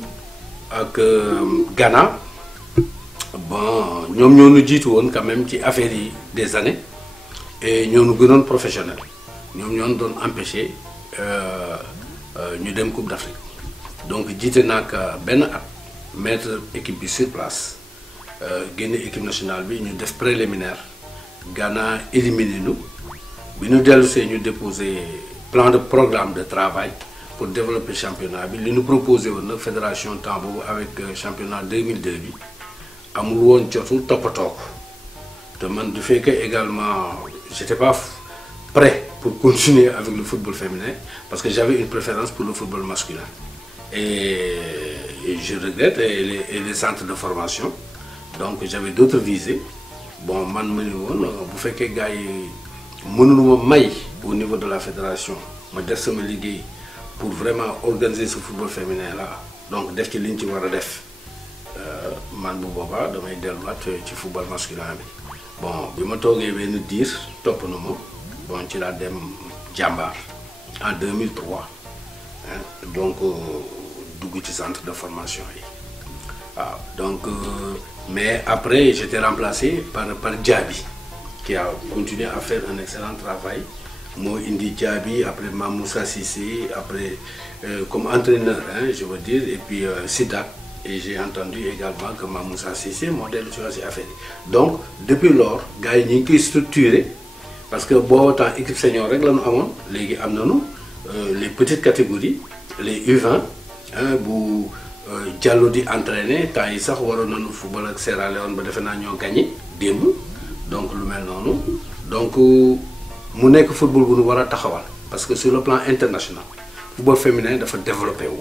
ak Ghana bon ñoom ñoo ñu jiitu woon quand même ci affaire yi des années et ñoo ñu gënoon professionnel ñoom ñoo doon empêché ñu dem Coupe d'Afrique donc jiite nag benn at mettre équipe bi sur place génne équipe nationale bi ñu def préliminaire Ghana éliminé nu bi ñu dellusee ñu déposé plan de programme de travail pour développer championnat bi li ñu proposé woon nag fédération temps boobu avec championnat 2002 bi amul woon jotul toppatoo ko te man du fait que également j'étais pas prêt pour continuer avec le football féminin parce que j'avais une préférence pour le football masculin et je regrette et les centres de formation donc j'avais d'autres visées bon man ma ni woon bu fekkee gars yi mënuluma may au niveau de la fédération ma def sama liggéey pour vraiment organiser ce football féminin là donc def ci liñ ci war a def man bu boobaa damay delluwaat ci football masculin bi bon bi ma toogee benn diir topp na ma bon ci laa dem Jàmbaar en 2003 donc dugg ci centre de formation yi waaw donc mais après j'étais remplacé par Diaby qui a continué à faire un excellent travail. Moi, Indi Diaby, après Mamoussa Cissé, après comme entraîneur, hein, je veux dire, et puis Sidak. Et j'ai entendu également que Mamoussa Cissé, modèle sur ces affaires. Donc, depuis lors, gars, ils sont structurés, parce que bon, autant équipe senior, les petites catégories, les U20, hein, vous Diallo di entraîné, quand ils savent que le football avec Sierra Leone, ils ont gagné, donc le même non. Donc, mu nekk football bu ñu war a taxawal parce que sur le plan international football féminin dafa développé wu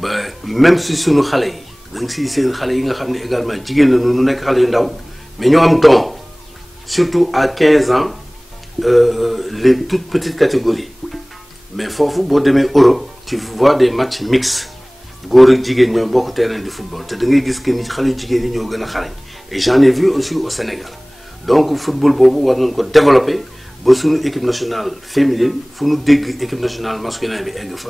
ba même si sunu xale yi da nga siy seen xale yi nga xam ne également jigéen la ñu nekk xale yu ndaw mais ñoo am don surtout à 15 ans les toutes petites catégories mais foofu boo demee Europe tu vois des matchs mixtes góor ak jigéen ñoo bokk terrain de football te da ngay gis que ni xale yu jigéen yi ñoo gën a xarañ et j'en ai vu aussi au Sénégal donc football boobu war nañ ko développer. ba suñu équipe nationale féminine fu ñu dégg équipe nationale masculin bi egg fa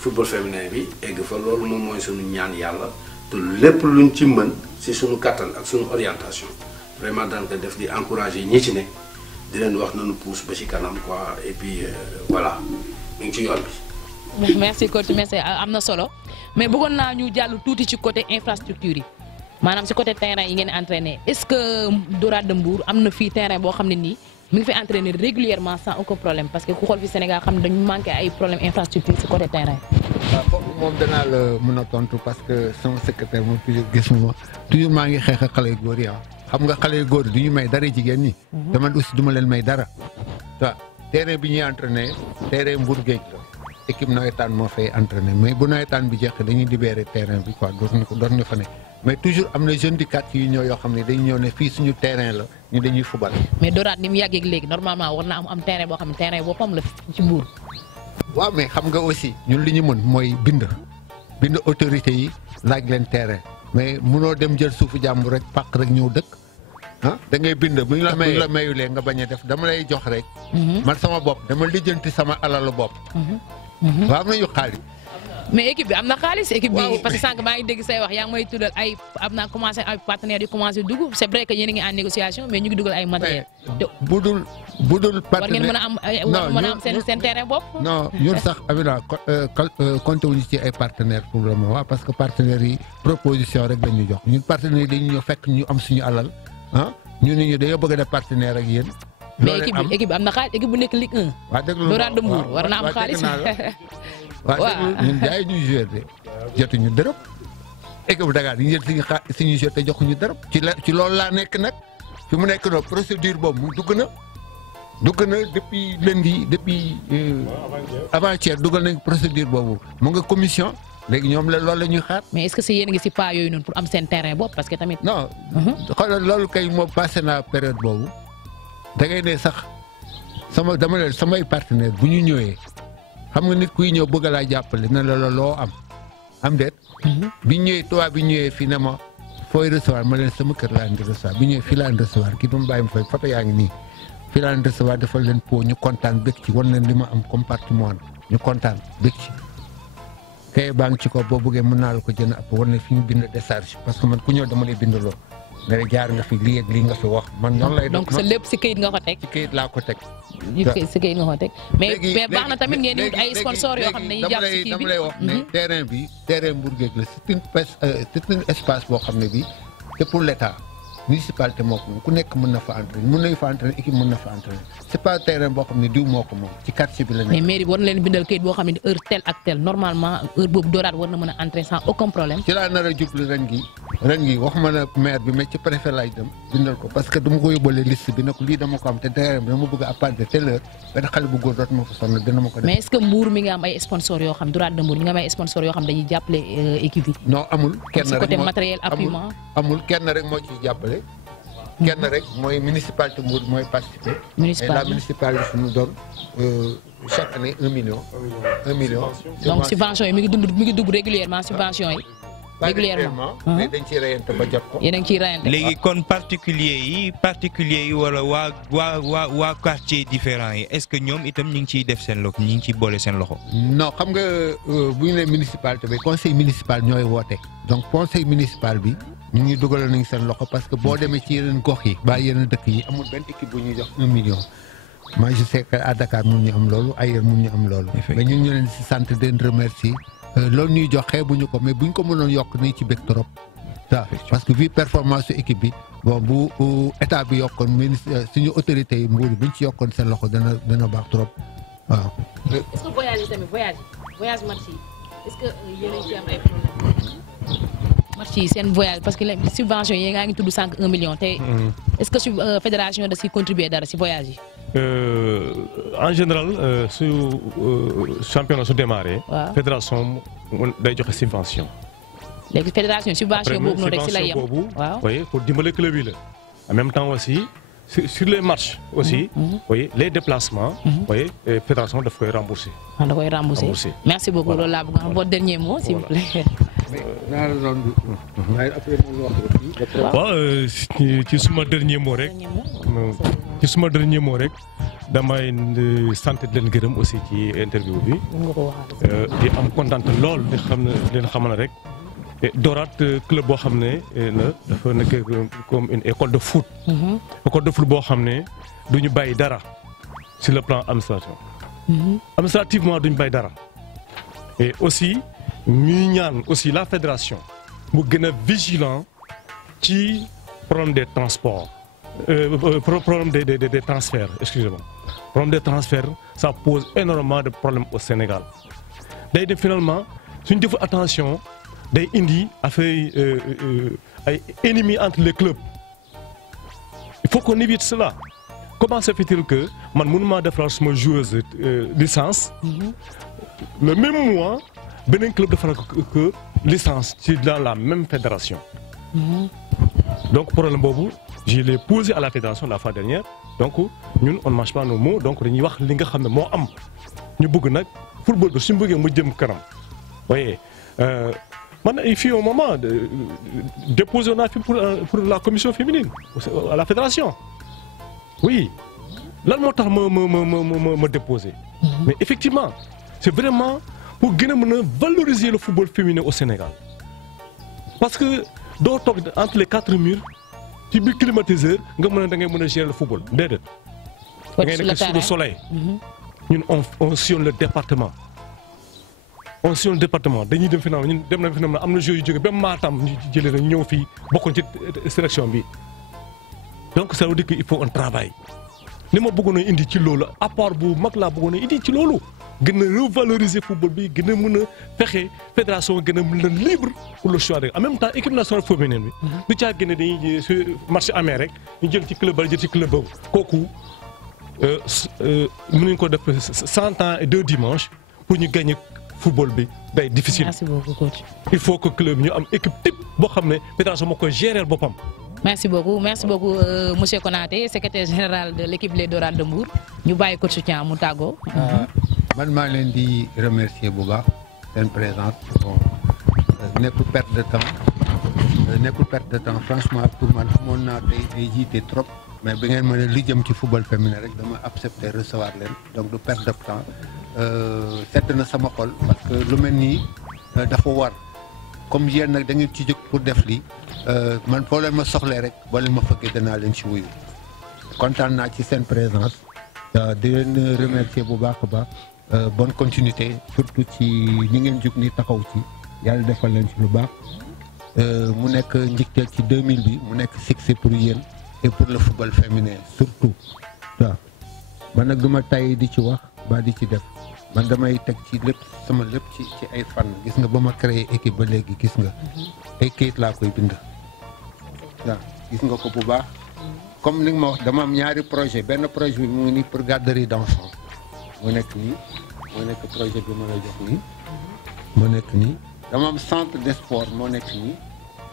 football féminin bi egg fa loolu moom mooy suñu ñaan yàlla te lépp luñ ci mën si suñu kattan ak suñu orientation vraiment daan ko def di encourager ñi ci ne di leen wax nañu pousse ba ci kanam quoi et puis voilà ñu ngi ci yoon bi. merci coach merci am na solo mais bëggoon naa ñu jàll tuuti ci côté infrastructure yi maanaam si côté terrain yi ngeen entraîné est-ce que Dorade de Mbour am na fii terrain boo xam ne nii. mi ngi fi entraîner régulièrement sans aucun problème parce que ku xool fi Sénégal xam ne dañu manqué ay problème infrastructure ci côté terrain. waaw foofu moom danaa la mën a tontu parce que sama secrétaire moom toujours gisuma toujours maa ngi xeex ak xale yu góor yi xam nga xale yu góor yi du ñu may dara jigéen ñi. te man aussi du ma leen may dara. waaw terrain bi ñuy entraîner terrain Mbour Géej la équipe nawetaan moo fay entraîner mais bu nawetaan bi jeexee dañuy libérer terrain bi quoi dootuñu fa ne mais toujours am na jeunes di quartier yu ñëw yoo xam ne dañu ñëw ne fii suñu terrain la ñu dañuy fubal. mais Dorade ni mu yàggee léegi normalement war na am terrain boo xam ne terrain boppam la ci Mbour. waaw mais xam nga aussi ñun li ñu mën mooy bind autorité yi laaj leen terrain mais munoo dem jël suufu jàmbur rek pàq rek ñëw dëkk ah da ngay bind bu ñu la mayulee nga bañ a def dama lay jox rek. man sama bopp dama lijjanti sama alalu bopp. waaw am nañu xaalis. mais équipe bi am na xaalis équipe bi parce que sànq maa ngi dégg say wax yaa ngi may tuddal ay am naa commencé ay partenaires yu commencé dugg c'est vrai que yéen a ngi en négociation mais ñu ngi dugal ay matériel. budul partenaire war ngeen mën a am seen terrain bopp. non ñun sax Amina compté wuñu ci ay partenaires pour le moment parce que partenaires yi proposition rek la ñu jox ñun partenaires yi dañu ñëw fekk ñu am suñu alal ah ñu ne ñu dañoo bëgg a def partenaire ak yéen. mais équipe bi am na xaalis équipe bu nekk Ligue 1. waa dégg nga Dorade de Mbour war na am xaalis. waaw ñun jaay ñuy joué de jotuñu dërëm équipe Dakar ñu jël suñu jeu te joxuñu dërëm ci loolu laa nekk nag fi mu nekk noonu procédure boobu mu dugg na depuis lundi depuis avant-hier dugal nañ procédure boobu mu nga commission léegi ñoom la loolu la ñuy xaar. mais est-ce que yéen a ngi si pas yooyu noonu pour am seen terrain bopp parce que tamit. non xoolal loolu kay moom passé naa période boobu da ngay ne sax dama ne samay partenaire bu ñu ñëwee. xam nga nit kuy ñëw bëgg laa jàppale na la loo am déet. bi ñëwee tubaab bi ñëwee fii ne ma fooy recevoir ma leen sama kër laa indi recevoir bi ñëwee fii laa indi recevoir kii dama bàyyi ma fay photo yaa ngi nii fii laa indi recevoir defal leen po ñu kontaan bëgg ci wan leen li ma am compartiment ñu kontaan bëgg ci. kay baa ngi ci ko boo bëggee mën naa la ko jënd ab war na fi ñu bind décharge parce que man ku ñëw dama lay bindaloo nga ne jaar nga fi lii ak lii nga fi wax man noonu lay. donc sa lépp si këyit nga ko teg. ci këyit laa ko teg. si këyit nga ko teg mais baax na tamit ngeen di ay sponsors yoo xam ne dañuy jàpp si kii bi dama lay wax ne terrain Mbour Géej la c'est un espace boo xam ne bi c'est pour l'État municipalité moo ko moom ku nekk mën na fa entraîner mën nañu fa entraîner équipe mën na fa entraîner c'est pas terrain boo xam ne diw moo ko moom ci quartier bi la nekk. mais mairie war na leen bindal këyit boo xam ne heure tel ak tel normalement heure boobu Dorade war na mën a entraîner sans aucun problème. ci laa nar a jublu ren gi waxuma na maire bi mais ci préfet laay dem bindal ko parce que dama ko yóbbaale liste bi ne ko lii dama ko am te terrain bi dama bëgg à partir de telle heure benn xale bu góor dootuma fa sonn dina ma ko def. mais est-ce que Mbour mi nga am ay sponsors yoo xam Dorade de Mbour mi nga am ay sponsors yoo xam dañuy jàppale équipe yi. non amul kenn rek côté matériel appuiement amul kenn rek moo ciy jàppale. kenn rek mooy municipalité Mbour mooy participer. et la municipalité nous donne chaque année 1 million. 1 million. donc subvention yi mi ngi dugg régulièrement subvention yi. régulièrement mais dañ ciy reyante ba jot ko. yéen a ngi ciy reyante. léegi kon particulier yi wala waa quartier différents yi est-ce que ñoom itam ñu ngi ciy def seen loxo ñu ngi ciy boole seen loxo. non xam nga bu ñu nee municipalité bi conseil municipal ñooy woote donc conseil municipal bi ñu ngi dugal nañ seen loxo parce que boo demee ci yeneen gox yi ba yeneen dëkk yi amul benn équipe bu ñuy jox 1 million. moi je sais que à Dakar mun ñu am loolu ailleurs mun ñu am loolu. mais ñun ñu leen si sant di leen remercier loolu ñuy jox xeebuñu ko mais buñ ko mënoon yokk nañ ci bëgg trop. waaw parce que vu performance su équipe bi bon bu état bi yokkoon ministre suñu autorités yi nguur buñ ci yokkoon seen loxo dana baax trop waaw. est-ce que voyage yi tamit voyage match yi est-ce que yéen a ngi ci am ay problème match yi seen voyage parce que subvention yi nga ngi tudd sànq 1 million te est-ce que fédération da si contribuer dara si voyage yi. En général su championnat su démarré. waaw fédération day joxe subvention. léegi fédération subvention boobu noonu rek si la yem waaw oui pour dimbale club yi la. en même temps aussi sur les matchs aussi. oui les déplacements. oui fédération daf koy rembourser. da koy rembourser merci beaucoup loolu laa bëgg a xam votre dernier mot s'il vous plaît. waaw ci suma dernier mot rek. ci suma dernier mot rek damay sant di leen gërëm aussi ci interview bi. di am kontaan lool di leen xamal rek. Dorat club boo xam ne dafa nekk comme une école de foot. école de foot boo xam ne du ñu bàyyi dara sur le plan administratif. administrativement du ñu bàyyi dara. et aussi ñuy ñaan aussi la fédération mu gën a vigilant ci problème des transports problème des transferts excusez-moi problème des transferts ça pose énormément de problèmes au Sénégal day dem finalement suñu deful attention. day indi affaire ay ennemis entre les clubs il faut qu'on évite cela comment se fait-il que man mënuma defal suma joueuse licence le même mois beneen club defal que licence ci dans la même fédération donc problème boobu je l'ai posé à la fédération la fois dernière donc ñun on ne mange pas nos mots donc dañuy wax li nga xam ne moo am ñu bëgg nag football bi suñu bëggee mu jëm kanam voyez man il fut un moment déposé on a fait pour la commission féminine à la fédération oui lan moo tax ma déposé mais effectivement c'est vraiment pour gën a mën a valoriser le football féminin au Sénégal parce que doo toog entre les 4 murs ci biir climatiseur nga mën a da ngay mën a gérer le football déedéet da ngay nekk sous le soleil ñun on sillonne le département on sillonne le département dañuy dem finalement ñun dem na finalement am na joueurs yu jóge ba Matam ñu jëlee na ñëw fii bokkoon ci sélection bi donc ça veut dire que il faut un travail li ma bëggoon a indi ci loolu apport bu mag laa bëggoon a indi ci loolu gën a revaloriser football bi gën a mën a fexe fédération gën a mën a libre pour le choix en même temps équipe nationale féminine bi du caa gën a dañuy su match amee rek ñu jël ci club bala jël ci club boobu kooku mën nañu ko def 100 ans et 2 dimanches pour ñu gagner football bi day difficile. Merci beaucoup coach. Il faut que club ñu am équipe type boo xam ne fédération moo koy gérer boppam. merci beaucoup monsieur Konaté secrétaire général de l'équipe Les Dorades de Mbour ñu bàyyi coach Thiam mu tàggoo. man maa leen di remercier bu baax seen présence bon nekkul perte de temps franchement pour man amoon naa tey jiite trop mais bi ngeen mën a li jëm ci football féminin rek dama accepter recevoir leen donc du perte de temps sedd na sama xol parce que lu mel nii dafa war comme yéen nag da ngeen ci jóg pour def lii man foo leen ma soxlee rek boo leen ma fëggee danaa leen ci wuyu kontaan naa ci seen présence di leen remercier bu baax a baax bonne continuité surtout ci ñi ngeen jóg ni taxaw ci yàlla defal leen ci lu baax mu nekk njëktal ci 2000 bi mu nekk succès pour yéen et pour le football féminin surtout waaw man nag du ma tay di ci wax ba di ci def man damay teg ci lépp sama lépp ci ay fan gis nga ba ma créé équipe ba léegi gis nga ay kayit laa koy bind waaw gis nga ko bu baax comme ni nga ma wax dama am ñaari projet benn projet bi mu ngi nii pour garderie d'enfants mu nekk nii moo nekk projet bi ma la jox nii moo nekk nii dama am centre de sport moo nekk nii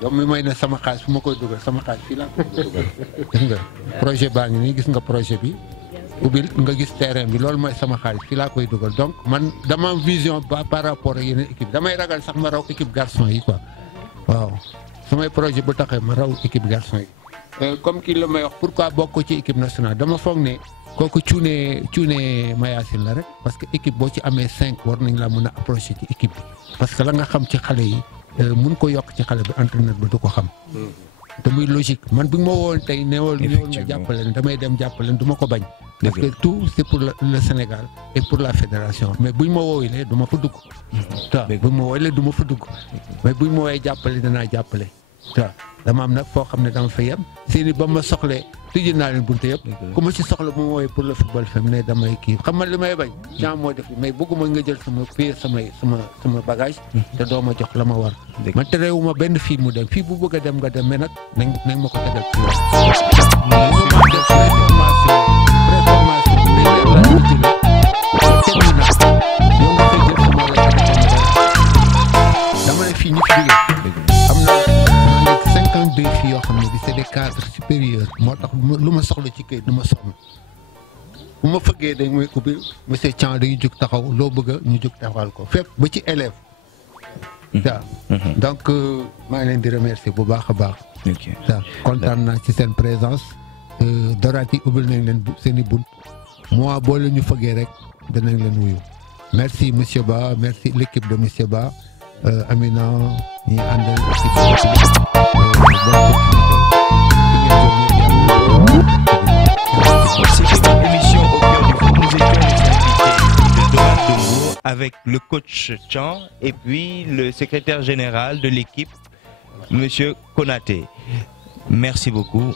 yow mi may ne sama xaalis fu ma koy dugal sama xaalis fii laa koy dugal gis nga projet baa ngi nii gis nga projet bi ubbil nga gis terrain bi loolu mooy sama xaalis fii laa koy dugal donc man dama am vision par rapport ak yeneen équipe damay ragal sax ma raw équipe garçon yi quoi waaw samay projet bu taxee ma raw équipe garçon yi comme kii la may wax pourquoi bokk ci équipe nationale dama foog ne kooku cuune Mayacine la rek parce que équipe boo ci amee 5 war nañ la mën a approcher ci équipe bi parce que la nga xam ci xale yi mun ko yokk ci xale bi entraîneur bi du ko xam. te muy logique man bi ma woon tey ñëwal nga jàppale leen damay dem jàppale leen du ma ko bañ. parce que tout c'est pour le Sénégal et pour la fédération mais buñ ma wooyulee du ma fa dugg. waaw buñ ma wooyulee du ma fa dugg mais buñ ma wooyee jàppale danaa jàppale. waaw dama am nag foo xam ne dama fa yem seeni ba ma soxlee tijji naa leen bunte yëpp ku ma ci soxla bu ma wooyee pour le football féminin damay kii xam nga li may bañ. genre moo def mais bëgguma nga jël sama fii sama bagage. te doo ma jox la ma war. man terewuma benn fii mu dem fii bu bëgg a dem nga dem mais nag nañ ma ko tegal ci dama ne fii ñu fi jógee am na 52 filles yoo xam ne bi c'est des cadres supérieurs moo tax lu ma soxla ci kayit du ma sonn bu ma fëggee dañ mooy ubbi monsieur Thiam dañuy jóg taxaw loo bëgg ñu jóg taxawal ko fépp ba ci élève waaw donc maa ngi leen di remercier bu baax a baax waaw kontaan naa ci seen présence Dorati ubbil nañ leen seen i bunt moi boo leen ñu fëggee rek danañ leen wuyu merci monsieur Ba merci l'équipe de monsieur Ba Amina ñi àndal C'était une émission au cœur du foot. Nous étions les invités de Dorad Dongo avec le coach Thiam et puis le secrétaire général de l'équipe, monsieur Konaté. Merci beaucoup.